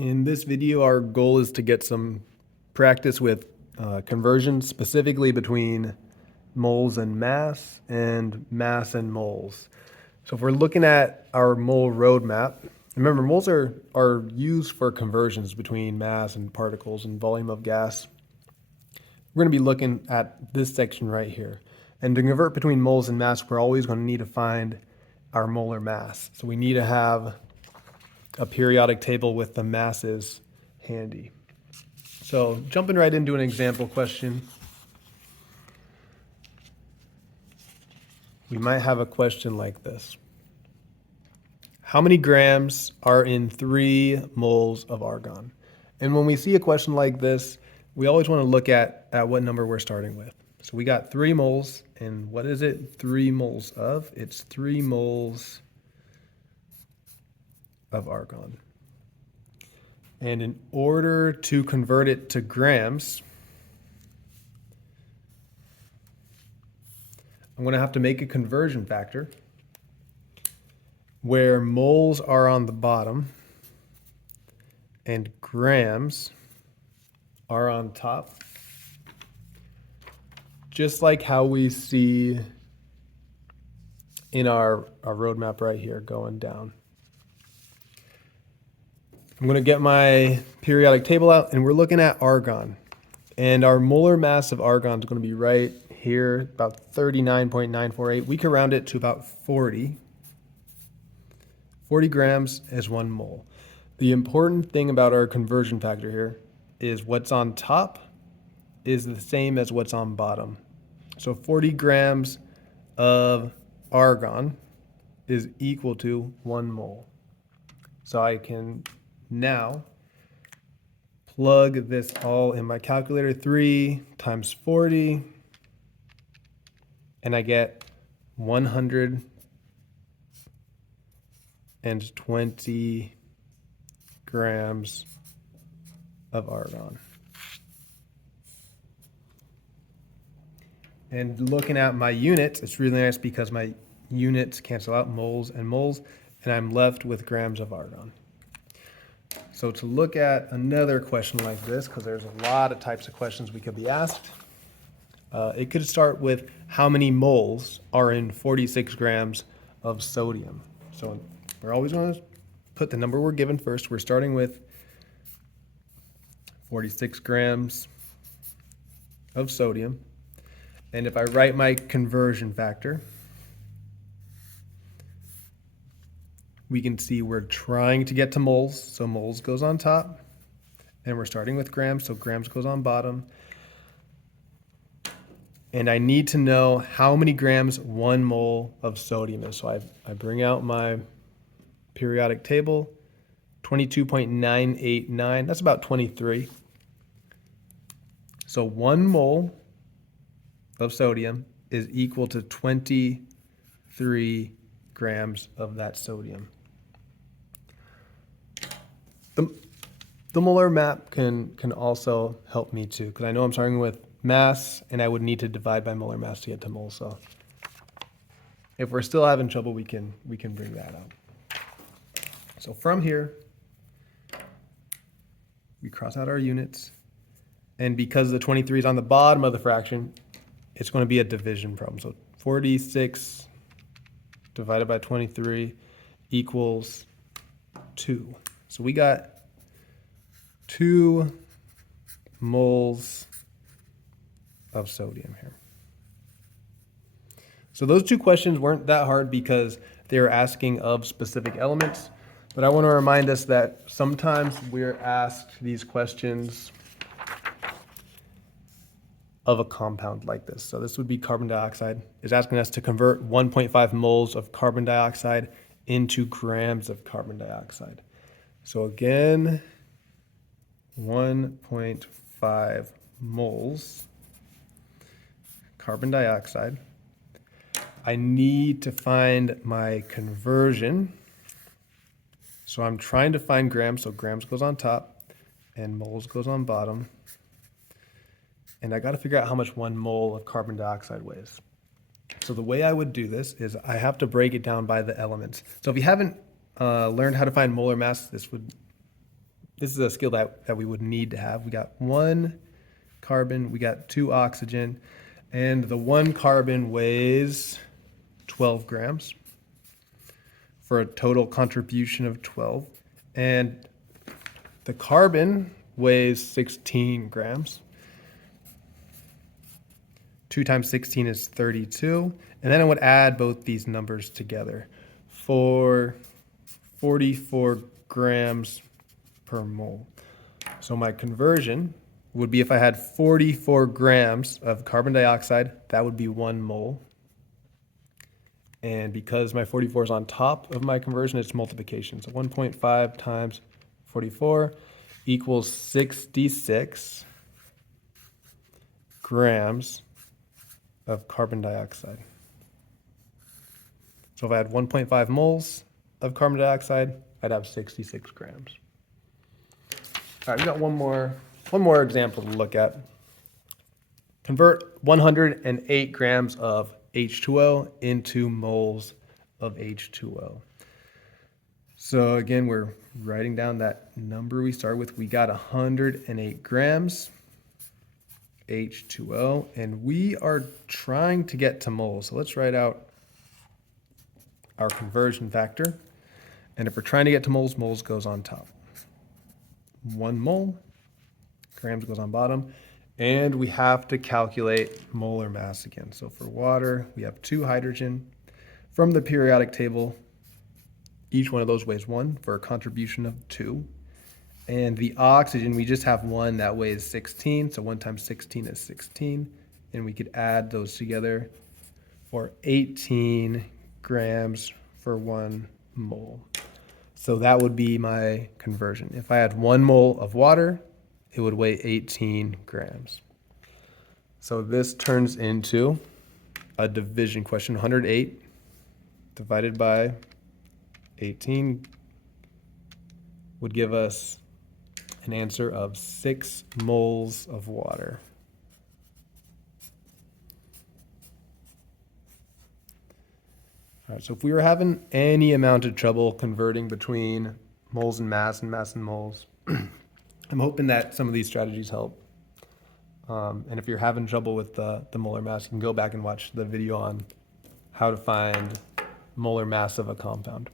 In this video, our goal is to get some practice with conversions, specifically between moles and mass and moles. So if we're looking at our mole roadmap, remember moles are used for conversions between mass and particles and volume of gas. We're going to be looking at this section right here. And to convert between moles and mass, we're always going to need to find our molar mass. So we need to have a periodic table with the masses handy. So jumping right into an example question. We might have a question like this. How many grams are in 3 moles of argon? And when we see a question like this, we always want to look at what number we're starting with. So we got 3 moles, and what is it 3 moles of? It's 3 moles of argon. And in order to convert it to grams, I'm going to have to make a conversion factor where moles are on the bottom and grams are on top, just like how we see in our roadmap right here going down. I'm going to get my periodic table out, and we're looking at argon. And our molar mass of argon is going to be right here, about 39.948. We can round it to about 40. 40 grams is 1 mole. The important thing about our conversion factor here is what's on top is the same as what's on bottom. So 40 grams of argon is equal to 1 mole. So I can now plug this all in my calculator. 3 times 40, and I get 120 grams of argon. And looking at my units, it's really nice because my units cancel out moles, and I'm left with grams of argon. So to look at another question like this, because there's a lot of types of questions we could be asked, it could start with how many moles are in 46 grams of sodium. So we're always going to put the number we're given first. We're starting with 46 grams of sodium. And if I write my conversion factor, we can see we're trying to get to moles, so moles goes on top. And we're starting with grams, so grams goes on bottom. And I need to know how many grams 1 mole of sodium is. So I bring out my periodic table, 22.989, that's about 23. So 1 mole of sodium is equal to 23 grams of that sodium. The molar map can also help me too, because I know I'm starting with mass and I would need to divide by molar mass to get to moles. So if we're still having trouble, we can bring that up. So from here, we cross out our units, and because the 23 is on the bottom of the fraction, it's going to be a division problem. So 46 divided by 23 equals 2. So we got 2 moles of sodium here. So those 2 questions weren't that hard because they were asking of specific elements. But I want to remind us that sometimes we're asked these questions of a compound like this. So this would be carbon dioxide. It's asking us to convert 1.5 moles of carbon dioxide into grams of carbon dioxide. So again, 1.5 moles carbon dioxide. I need to find my conversion. So I'm trying to find grams, so grams goes on top and moles goes on bottom. And I got to figure out how much 1 mole of carbon dioxide weighs. So the way I would do this is I have to break it down by the elements. So if you haven't learned how to find molar mass, this would this is a skill that we would need to have. We got 1 carbon, we got 2 oxygen, and the 1 carbon weighs 12 grams for a total contribution of 12. And the carbon weighs 16 grams. 2 times 16 is 32. And then I would add both these numbers together for 44 grams per mole. So my conversion would be if I had 44 grams of carbon dioxide, that would be 1 mole. And because my 44 is on top of my conversion, it's multiplication. So 1.5 times 44 equals 66 grams of carbon dioxide. So if I had 1.5 moles of carbon dioxide, I'd have 66 grams. All right, we got one more example to look at. Convert 108 grams of H2O into moles of H2O. So again, we're writing down that number we start with. We got 108 grams H2O, and we are trying to get to moles. So let's write out our conversion factor. And if we're trying to get to moles, moles goes on top. 1 mole, grams goes on bottom. And we have to calculate molar mass again. So for water, we have 2 hydrogen. From the periodic table, each one of those weighs 1 for a contribution of 2. And the oxygen, we just have 1 that weighs 16. So 1 times 16 is 16. And we could add those together for 18 grams for 1 mole. So that would be my conversion. If I had 1 mole of water, it would weigh 18 grams. So this turns into a division question. 108 divided by 18 would give us an answer of 6 moles of water. All right, so if we were having any amount of trouble converting between moles and mass and moles, I'm hoping that some of these strategies help. And if you're having trouble with the molar mass, you can go back and watch the video on how to find molar mass of a compound.